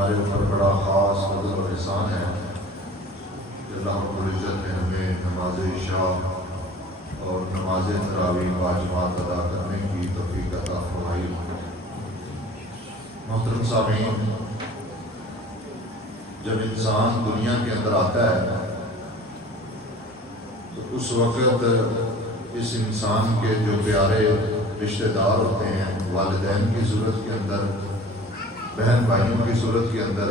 ہمارے اوپر بڑا خاص فضل و احسان ہے کہ اللہ رب العزت نے ہمیں نماز عشاء اور نماز تراویح باجماعت ادا کرنے کی توفیق عطا فرمائی۔ محترم سامعین، جب انسان دنیا کے اندر آتا ہے تو اس وقت اس انسان کے جو پیارے رشتہ دار ہوتے ہیں، والدین کی صورت کے اندر، بہن بھائیوں کی صورت کے اندر،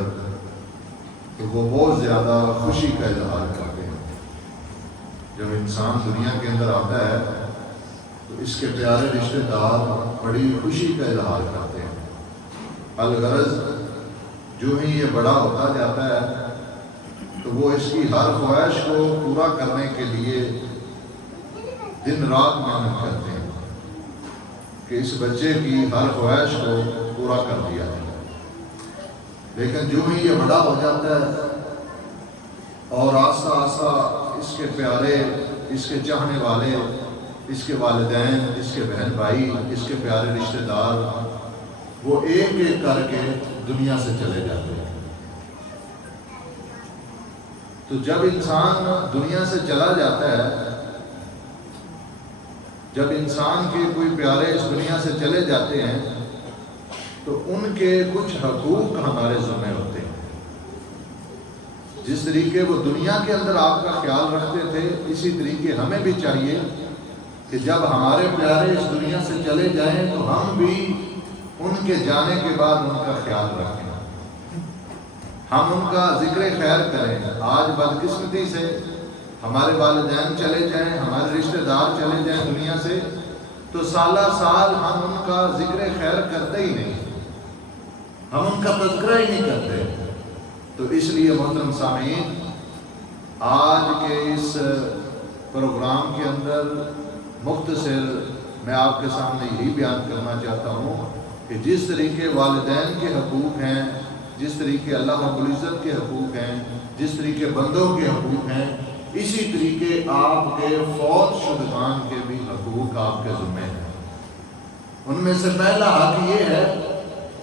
تو وہ بہت زیادہ خوشی کا اظہار کرتے ہیں۔ جب انسان دنیا کے اندر آتا ہے تو اس کے پیارے رشتہ دار بڑی خوشی کا اظہار کرتے ہیں۔ الغرض جو ہی یہ بڑا ہوتا جاتا ہے تو وہ اس کی ہر خواہش کو پورا کرنے کے لیے دن رات محنت کرتے ہیں کہ اس بچے کی ہر خواہش کو پورا کر دیا جائے۔ لیکن جو ہی یہ بڑا ہو جاتا ہے اور آہستہ آہستہ اس کے پیارے، اس کے چاہنے والے، اس کے والدین، اس کے بہن بھائی، اس کے پیارے رشتہ دار، وہ ایک ایک کر کے دنیا سے چلے جاتے ہیں۔ تو جب انسان دنیا سے چلا جاتا ہے، جب انسان کے کوئی پیارے اس دنیا سے چلے جاتے ہیں تو ان کے کچھ حقوق ہمارے ذمہ ہوتے ہیں۔ جس طریقے وہ دنیا کے اندر آپ کا خیال رکھتے تھے، اسی طریقے ہمیں بھی چاہیے کہ جب ہمارے پیارے اس دنیا سے چلے جائیں تو ہم بھی ان کے جانے کے بعد ان کا خیال رکھیں، ہم ان کا ذکر خیر کریں۔ آج بدقسمتی سے ہمارے والدین چلے جائیں، ہمارے رشتہ دار چلے جائیں دنیا سے، تو سالہ سال ہم ان کا ذکر خیر کرتے ہی نہیں، ہم ان کا تذکرہ ہی نہیں کرتے۔ تو اس لیے محترم سامعین، آج کے اس پروگرام کے اندر مختصر میں آپ کے سامنے یہی بیان کرنا چاہتا ہوں کہ جس طریقے والدین کے حقوق ہیں، جس طریقے اللہ رب العزت کے حقوق ہیں، جس طریقے بندوں کے حقوق ہیں، اسی طریقے آپ کے فوت شدگان کے بھی حقوق آپ کے ذمہ ہیں۔ ان میں سے پہلا حق یہ ہے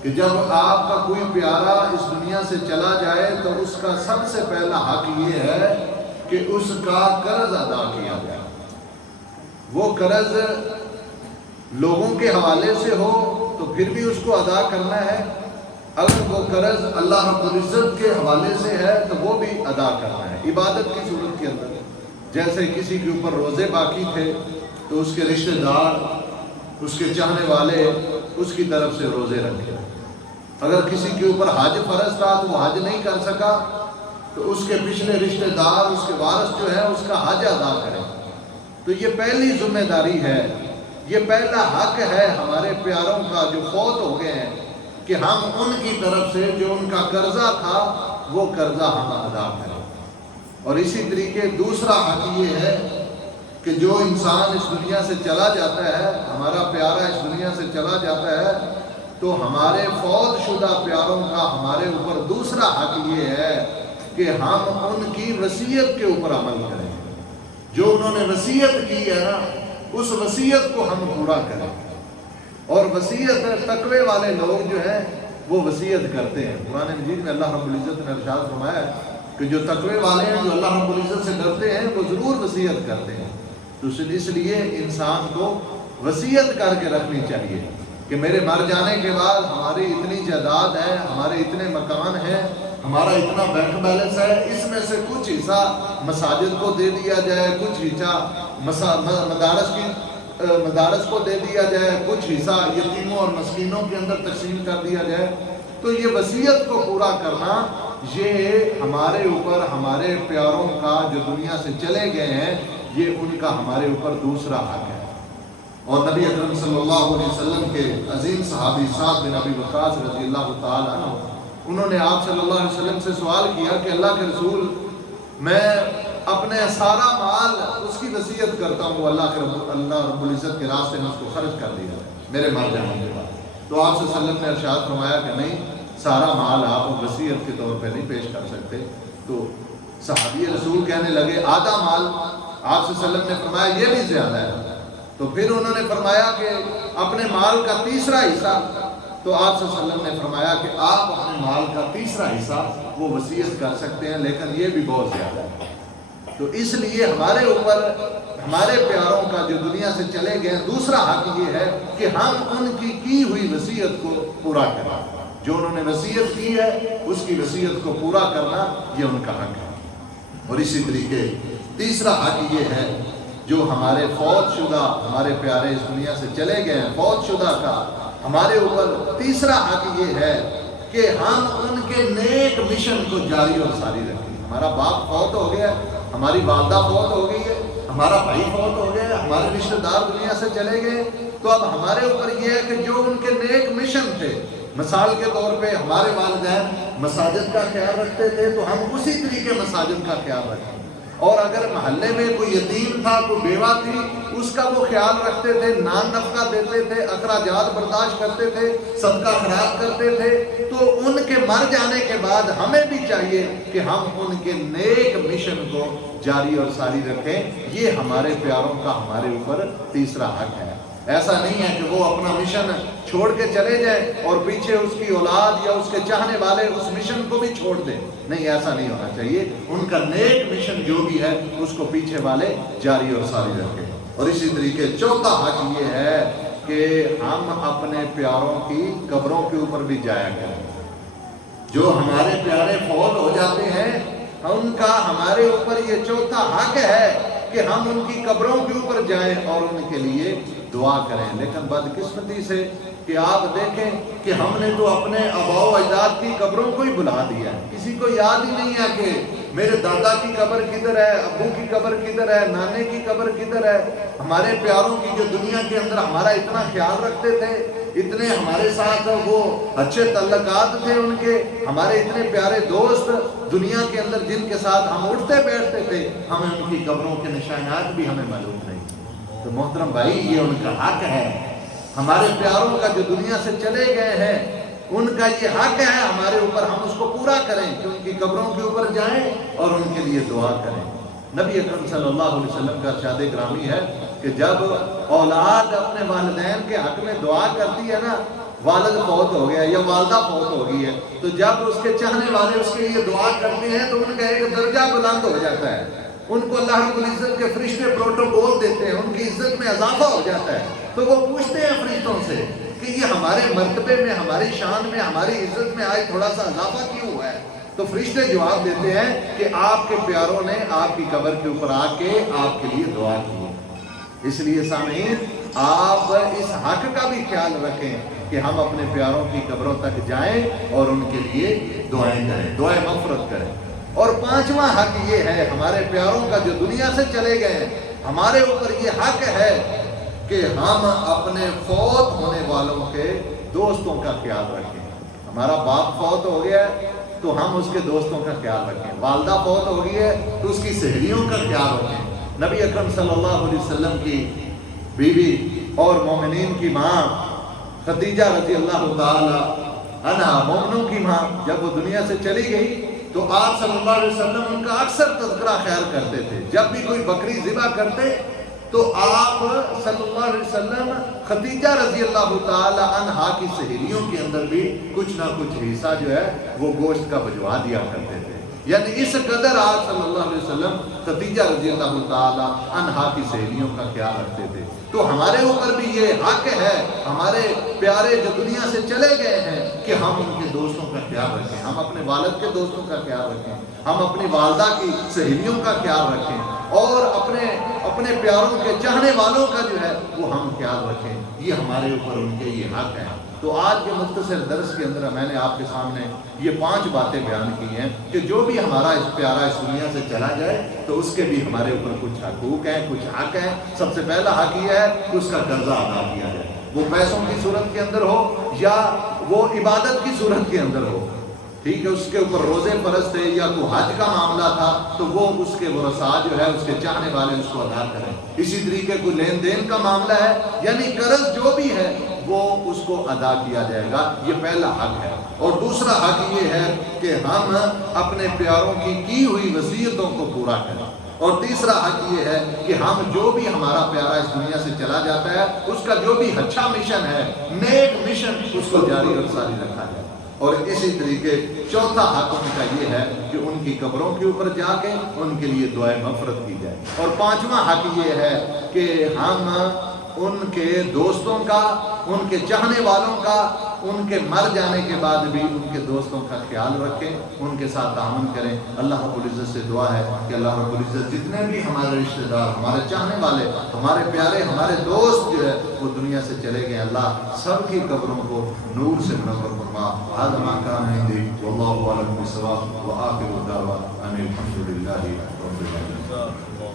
کہ جب آپ کا کوئی پیارا اس دنیا سے چلا جائے تو اس کا سب سے پہلا حق یہ ہے کہ اس کا قرض ادا کیا جائے۔ وہ قرض لوگوں کے حوالے سے ہو تو پھر بھی اس کو ادا کرنا ہے، اگر وہ قرض اللہ رب العزت کے حوالے سے ہے تو وہ بھی ادا کرنا ہے عبادت کی صورت کے اندر۔ جیسے کسی کے اوپر روزے باقی تھے تو اس کے رشتہ دار، اس کے چاہنے والے اس کی طرف سے روزے رکھے۔ اگر کسی کے اوپر حج فرض تھا تو وہ حج نہیں کر سکا تو اس کے پچھلے رشتہ دار، اس کے وارث جو ہے، اس کا حج ادا کریں۔ تو یہ پہلی ذمہ داری ہے، یہ پہلا حق ہے ہمارے پیاروں کا جو فوت ہو گئے ہیں کہ ہم ان کی طرف سے جو ان کا قرضہ تھا وہ قرضہ ہم ادا کریں۔ اور اسی طریقے دوسرا حق یہ ہے کہ جو انسان اس دنیا سے چلا جاتا ہے، ہمارا پیارا اس دنیا سے چلا جاتا ہے، تو ہمارے فوت شدہ پیاروں کا ہمارے اوپر دوسرا حق یہ ہے کہ ہم ان کی وصیت کے اوپر عمل کریں۔ جو انہوں نے وصیت کی ہے نا، اس وصیت کو ہم پورا کریں۔ اور وصیت تقوی والے لوگ جو ہیں وہ وصیت کرتے ہیں۔ قرآن مجید میں اللہ رب العزت نے ارشاد فرمایا ہے کہ جو تقوی والے ہیں، جو اللہ رب العزت سے ڈرتے ہیں، وہ ضرور وصیت کرتے ہیں۔ تو اس لیے انسان کو وصیت کر کے رکھنی چاہیے کہ میرے مر جانے کے بعد ہماری اتنی جائیداد ہے، ہمارے اتنے مکان ہیں، ہمارا اتنا بینک بیلنس ہے، اس میں سے کچھ حصہ مساجد کو دے دیا جائے، کچھ حصہ مدارس کو دے دیا جائے، کچھ حصہ یتیموں اور مسکینوں کے اندر تقسیم کر دیا جائے۔ تو یہ وصیت کو پورا کرنا، یہ ہمارے اوپر، ہمارے پیاروں کا جو دنیا سے چلے گئے ہیں، یہ ان کا ہمارے اوپر دوسرا حق ہے۔ اور نبی اکرم صلی اللہ علیہ وسلم کے عظیم صحابی سعد بن ابی وقاص رضی اللہ تعالیٰ عنہ، انہوں نے آپ صلی اللہ علیہ وسلم سے سوال کیا کہ اللہ کے رسول، میں اپنے سارا مال اس کی وصیت کرتا ہوں، اللہ رب العزت کے راستے میں اس کو خرچ کر دیا میرے مر جانے کے بعد۔ تو آپ صلی اللہ علیہ وسلم نے ارشاد فرمایا کہ نہیں، سارا مال آپ وصیت کے طور پہ نہیں پیش کر سکتے۔ تو صحابی رسول کہنے لگے آدھا مال؟ آپ صلی اللہ علیہ وسلم نے فرمایا یہ بھی زیادہ ہے۔ تو پھر انہوں نے فرمایا کہ اپنے مال کا تیسرا حصہ تو آپ صلی اللہ علیہ وسلم نے فرمایا کہ آپ اپنے مال کا تیسرا حصہ وہ وصیت کر سکتے ہیں، لیکن یہ بھی بہت زیادہ ہے۔ تو اس لیے ہمارے اوپر ہمارے پیاروں کا جو دنیا سے چلے گئے دوسرا حق یہ ہے کہ ہم ان کی ہوئی وصیت کو پورا کریں۔ جو انہوں نے وصیت کی ہے اس کی وصیت کو پورا کرنا یہ ان کا حق ہے۔ اور اسی طریقے تیسرا حق یہ ہے جو ہمارے فوت شدہ ہمارے پیارے اس دنیا سے چلے گئے ہیں، فوت شدہ کا ہمارے اوپر تیسرا حق یہ ہے کہ ہم ان کے نیک مشن کو جاری اور ساری رکھیں۔ ہمارا باپ فوت ہو گیا، ہماری والدہ فوت ہو گئی ہے، ہمارا بھائی فوت ہو گیا، ہمارے رشتہ دار دنیا سے چلے گئے، تو اب ہمارے اوپر یہ ہے کہ جو ان کے نیک مشن تھے، مثال کے طور پہ ہمارے والدین مساجد کا خیال رکھتے تھے تو ہم اسی طریقے مساجد کا خیال رکھیں، اور اگر محلے میں کوئی یتیم تھا، کوئی بیوہ تھی، اس کا وہ خیال رکھتے تھے، نان نفقہ دیتے تھے، اخراجات برداشت کرتے تھے، صدقہ خیرات کرتے تھے، تو ان کے مر جانے کے بعد ہمیں بھی چاہیے کہ ہم ان کے نیک مشن کو جاری اور ساری رکھیں۔ یہ ہمارے پیاروں کا ہمارے اوپر تیسرا حق ہے۔ ایسا نہیں ہے کہ وہ اپنا مشن چھوڑ کے چلے جائیں اور پیچھے اس کی اولاد یا اس کے چاہنے والے اس مشن کو بھی چھوڑ دیں، نہیں، ایسا نہیں ہونا چاہیے۔ ان کا نیک مشن جو بھی ہے اس کو پیچھے والے جاری اور ساری رکھیں۔ اور اسی طریقے چوتھا حق یہ ہے کہ ہم اپنے پیاروں کی قبروں کے اوپر بھی جایا کریں۔ جو ہمارے پیارے فوت ہو جاتے ہیں ان کا ہمارے اوپر یہ چوتھا حق ہے کہ ہم ان کی قبروں کے اوپر جائیں اور ان کے لیے دعا کریں۔ لیکن بدقسمتی سے کہ آپ دیکھیں کہ ہم نے تو اپنے آباء و اجداد کی قبروں کو ہی بلا دیا ہے، کسی کو یاد ہی نہیں ہے کہ میرے دادا کی قبر کدھر ہے، ابو کی قبر کدھر ہے، نانے کی قبر کدھر ہے۔ ہمارے پیاروں کی جو دنیا کے اندر ہمارا اتنا خیال رکھتے تھے، اتنے ہمارے ساتھ وہ اچھے تعلقات تھے ان کے، ہمارے اتنے پیارے دوست دنیا کے اندر جن کے ساتھ ہم اٹھتے بیٹھتے تھے، ہمیں ان کی قبروں کے نشانات بھی ہمیں معلوم نہیں۔ تو محترم بھائی، یہ ان کا حق ہے، ہمارے پیاروں کا جو دنیا سے چلے گئے ہیں ان کا یہ حق ہے ہمارے اوپر، ہم اس کو پورا کریں کہ ان کی قبروں کے اوپر جائیں اور ان کے لیے دعا کریں۔ نبی اکرم صلی اللہ علیہ وسلم کا ارشاد گرامی ہے کہ جب اولاد اپنے والدین کے حق میں دعا کرتی ہے نا، والد فوت ہو گیا یا والدہ فوت ہو گئی ہے، تو جب اس کے چاہنے والے اس کے لیے دعا کرتے ہیں تو ان کا ایک درجہ بلند ہو جاتا ہے، ان کو اللہ رب العزت کے فرشتے پروٹوکول دیتے ہیں، ان کی عزت میں اضافہ ہو جاتا ہے۔ تو وہ پوچھتے ہیں فرشتوں سے کہ یہ ہمارے مرتبے میں، ہماری شان میں، ہماری عزت میں آج تھوڑا سا اضافہ کیوں ہوا ہے؟ تو فرشتے جواب دیتے ہیں کہ آپ کے پیاروں نے آپ کی قبر کے اوپر آ کے آپ کے لیے دعا کی ہے۔ اس لیے سامعین، آپ اس حق کا بھی خیال رکھیں کہ ہم اپنے پیاروں کی قبروں تک جائیں اور ان کے لیے دعائیں کریں، دعائیں مغفرت کریں۔ اور پانچواں حق یہ ہے ہمارے پیاروں کا جو دنیا سے چلے گئے ہیں، ہمارے اوپر یہ حق ہے کہ ہم اپنے فوت ہونے والوں کے دوستوں کا خیال رکھیں۔ ہمارا باپ فوت ہو گیا ہے تو ہم اس کے دوستوں کا خیال رکھیں، والدہ فوت ہو گئی ہے تو اس کی سہیلیوں کا خیال رکھیں۔ نبی اکرم صلی اللہ علیہ وسلم کی بیوی اور مومنین کی ماں خدیجہ رضی اللہ تعالی عنہا، مومنوں کی ماں، جب وہ دنیا سے چلی گئی تو آپ صلی اللہ علیہ وسلم ان کا اکثر تذکرہ خیر کرتے تھے۔ جب بھی کوئی بکری ذبح کرتے تو آپ صلی اللہ علیہ وسلم خدیجہ رضی اللہ تعالی عنہا کی سہیلیوں کے اندر بھی کچھ نہ کچھ حصہ جو ہے وہ گوشت کا بھجوا دیا کرتے تھے، یعنی اس قدر آپ صلی اللہ علیہ وسلم خدیجہ رضی اللہ تعالی عنہا کی سہیلیوں کا خیال رکھتے تھے۔ تو ہمارے اوپر بھی یہ حق ہے، ہمارے پیارے جو دنیا سے چلے گئے ہیں، کہ ہم ان کے دوستوں کا خیال رکھیں، ہم اپنے والد کے دوستوں کا خیال رکھیں، ہم اپنی والدہ کی سہیلیوں کا خیال رکھیں، اور اپنے پیاروں کے چاہنے والوں کا جو ہے وہ ہم خیال رکھیں۔ یہ ہمارے اوپر ان کے یہ حق ہے۔ تو آج کے مختصر درس کے اندر میں نے آپ کے سامنے یہ 5 باتیں بیان کی ہیں کہ جو بھی ہمارا اس پیارا اس دنیا سے چلا جائے تو اس کے بھی ہمارے اوپر کچھ حقوق ہیں، کچھ حق ہیں۔ سب سے پہلا حق یہ ہے کہ اس کا قرضہ ادا کیا جائے، وہ پیسوں کی صورت کے اندر ہو یا وہ عبادت کی صورت کے اندر ہو، ٹھیک ہے، اس کے اوپر روزے فرض تھے یا کوئی حج کا معاملہ تھا تو وہ اس کے ورثاء جو ہے، اس کے چاہنے والے اس کو ادا کریں۔ اسی طریقے کوئی لین دین کا معاملہ ہے، یعنی قرض جو بھی ہے وہ اس کو ادا کیا جائے گا، یہ پہلا حق ہے۔ اور دوسرا حق یہ ہے کہ ہم اپنے پیاروں کی ہوئی وصیتوں کو پورا کریں۔ اور تیسرا حق یہ ہے کہ ہم جو بھی ہمارا پیارا اس دنیا سے چلا جاتا ہے اس کا جو بھی اچھا مشن ہے، نیک مشن، اس کو جاری اور ساری رکھا جائے۔ اور اسی طریقے چوتھا حق ان کا یہ ہے کہ ان کی قبروں کے اوپر جا کے ان کے لیے دعائے مغفرت کی جائے۔ اور پانچواں حق یہ ہے کہ ہم ان کے دوستوں کا، ان کے چاہنے والوں کا، ان کے مر جانے کے بعد بھی ان کے دوستوں کا خیال رکھیں، ان کے ساتھ تعاون کریں۔ اللہ رب العزت سے دعا ہے کہ اللہ رب العزت جتنے بھی ہمارے رشتہ دار، ہمارے چاہنے والے، ہمارے پیارے، ہمارے دوست جو ہے وہ دنیا سے چلے گئے، اللہ سب کی قبروں کو نور سے منور فرما۔ هذا ما كان عندي والله اعلم بالصواب واخر دعوانا ان الحمد لله رب العالمين۔